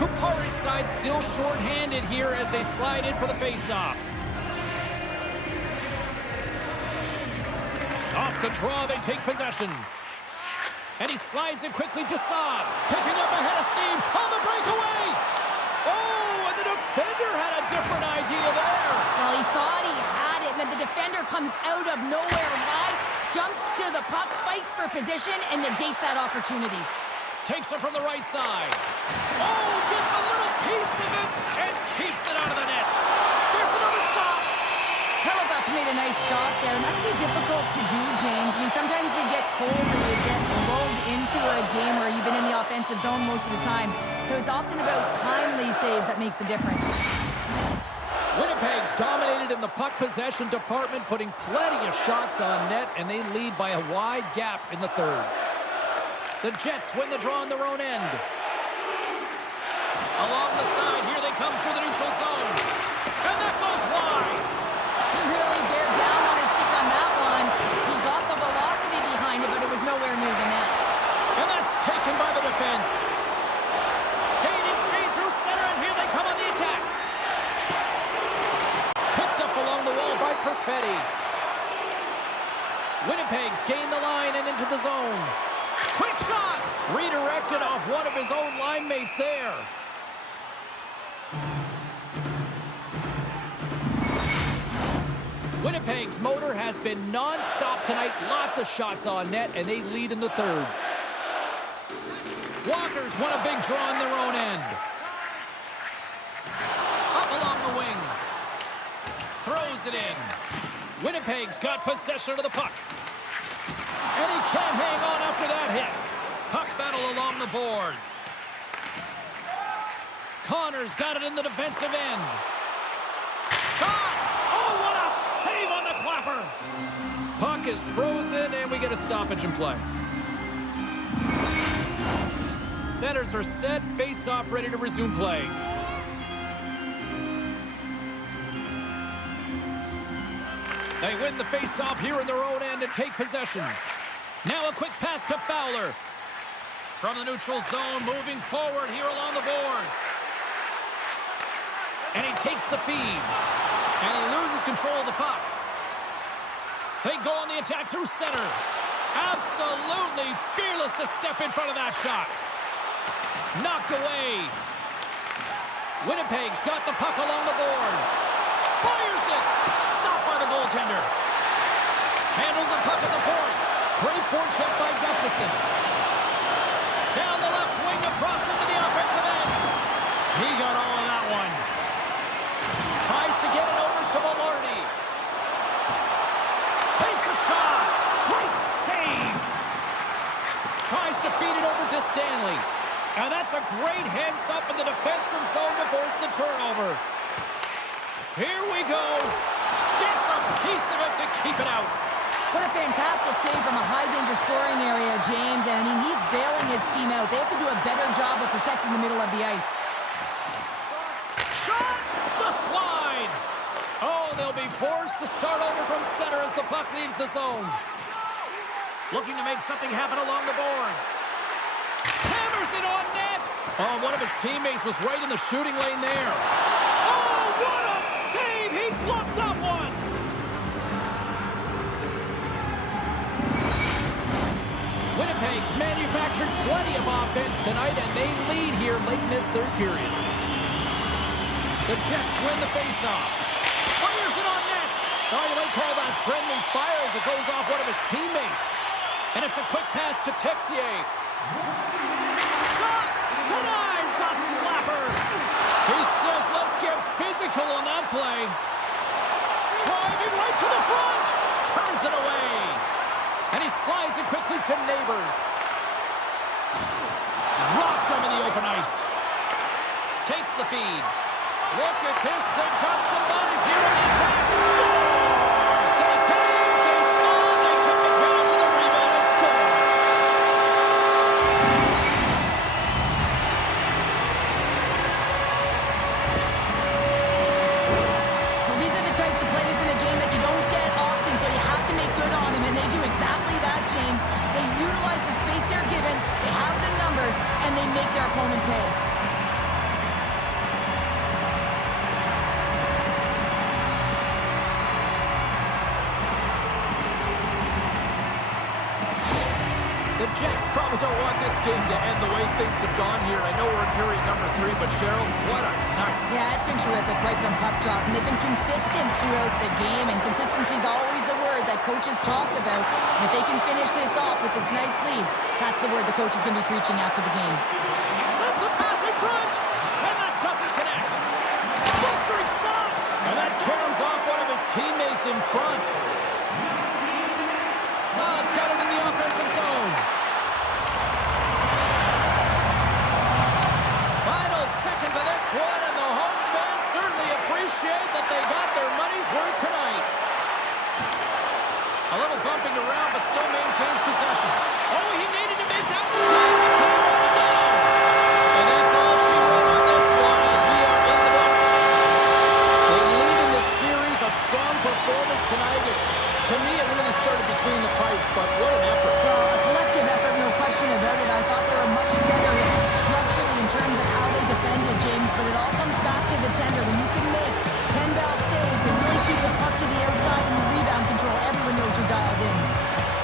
Kupari's side still short-handed here as they slide in for the face-off. Off the draw, they take possession. And he slides it quickly to Saad. Picking up a head of steam on the breakaway. Oh, and the defender had a different idea there. Well, he thought he had it, and then the defender comes out of nowhere wide, jumps to the puck, fights for position, and negates that opportunity. Takes it from the right side. Oh, gets a little piece of it and keeps it out of the net. There's another stop. Hellebuyck's made a nice stop there, and that can be difficult to do, James. I mean, sometimes you get cold or you get lulled into a game where you've been in the offensive zone most of the time. So it's often about timely saves that makes the difference. Winnipeg's dominated in the puck possession department, putting plenty of shots on net, and they lead by a wide gap in the third. The Jets win the draw on their own end. Along the side, here they come through the neutral zone. And that goes wide. He really bared down on his stick on that one. He got the velocity behind it, but it was nowhere near the net. And that's taken by the defense. Gaining speed through center, and here they come on the attack. Picked up along the wall by Perfetti. Winnipeg's gained the line and into the zone. Quick shot! Redirected off one of his own line mates there. Winnipeg's motor has been non-stop tonight. Lots of shots on net, and they lead in the third. Walker's won a big draw on their own end. Up along the wing. Throws it in. Winnipeg's got possession of the puck. And he can't hang on after that hit. Puck battle along the boards. Connor's got it in the defensive end. Shot! Oh, what a save on the clapper! Puck is frozen, and we get a stoppage in play. Centers are set, face-off ready to resume play. They win the face-off here in their own end and take possession. Now a quick pass to Fowler. From the neutral zone, moving forward here along the boards. And he takes the feed. And he loses control of the puck. They go on the attack through center. Absolutely fearless to step in front of that shot. Knocked away. Winnipeg's got the puck along the boards. Fires it. Stopped by the goaltender. Handles the puck at the point. Great forecheck by Gustafsson. Down the left wing across into the offensive end. He got all of that one. Tries to get it over to Maloney. Takes a shot. Great save. Tries to feed it over to Stanley. And that's a great heads-up in the defensive zone to force the turnover. Here we go. Gets a piece of it to keep it out. What a fantastic save from a high-danger scoring area, James. And, I mean, he's bailing his team out. They have to do a better job of protecting the middle of the ice. Shot! Just wide. Oh, they'll be forced to start over from center as the puck leaves the zone. Looking to make something happen along the boards. Hammers it on net. Oh, one of his teammates was right in the shooting lane there. Oh, what a save! He bluffed that one. Winnipeg's manufactured plenty of offense tonight, and they lead here late in this third period. The Jets win the faceoff. Fires it on net. Oh, you might call that friendly fire as it goes off one of his teammates. And it's a quick pass to Texier. Shot! Denies the slapper. He says, let's get physical on that play. Driving right to the front. Turns it away. And he slides it quickly to Neighbors. Rocked him in the open ice. Takes the feed. Look at this. They've got some bodies here in the attack. Scores! They came, they saw, they took advantage of the rebound and scored. James. They utilize the space they're given, they have the numbers, and they make their opponent pay. The Jets probably don't want this game to end the way things have gone here. I know we're in period number 3, but Cheryl, what a night. Yeah, it's been terrific right from puck drop, and they've been consistent throughout the game, and consistency is always a word that coaches talk about. And if they can finish this off with this nice lead, that's the word the coach is going to be preaching after the game. Sends a pass in front, and that doesn't connect. Blistering shot, and that caroms off one of his teammates in front. Saad's got it in the offensive zone. Final seconds of this one, and the home fans certainly appreciate that they got their money's worth tonight. A little bumping around, but still maintains possession. Oh, he needed to make that save with time running down. And that's all she wrote on this one as we are in the books. They lead in this series, a strong performance tonight. To me, it really started between the pipes, but what an effort. Well, a collective effort, no question about it. I thought they were much better structurally in terms of how they defended, James, but it all comes back to the tender. When you can make 10-ball saves and really keep the puck to the outside and the rebound control, everyone knows you're dialed in.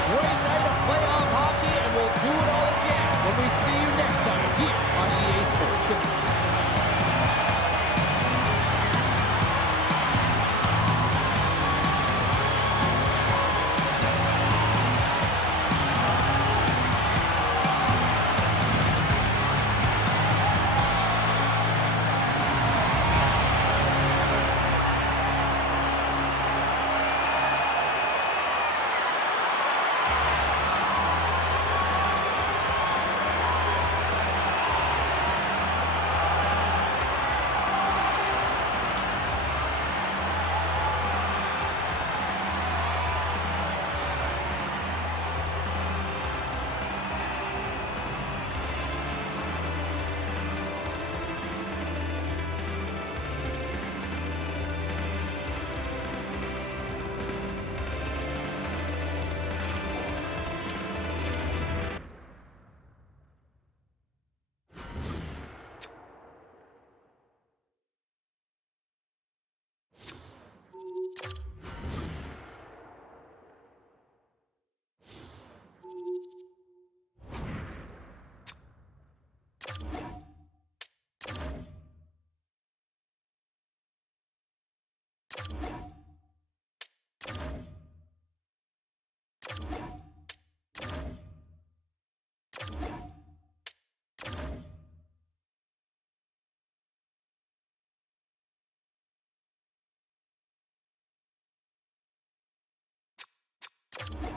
Great night of playoff hockey, and we'll do it all again when we see you next time here on EA Sports. Good night. You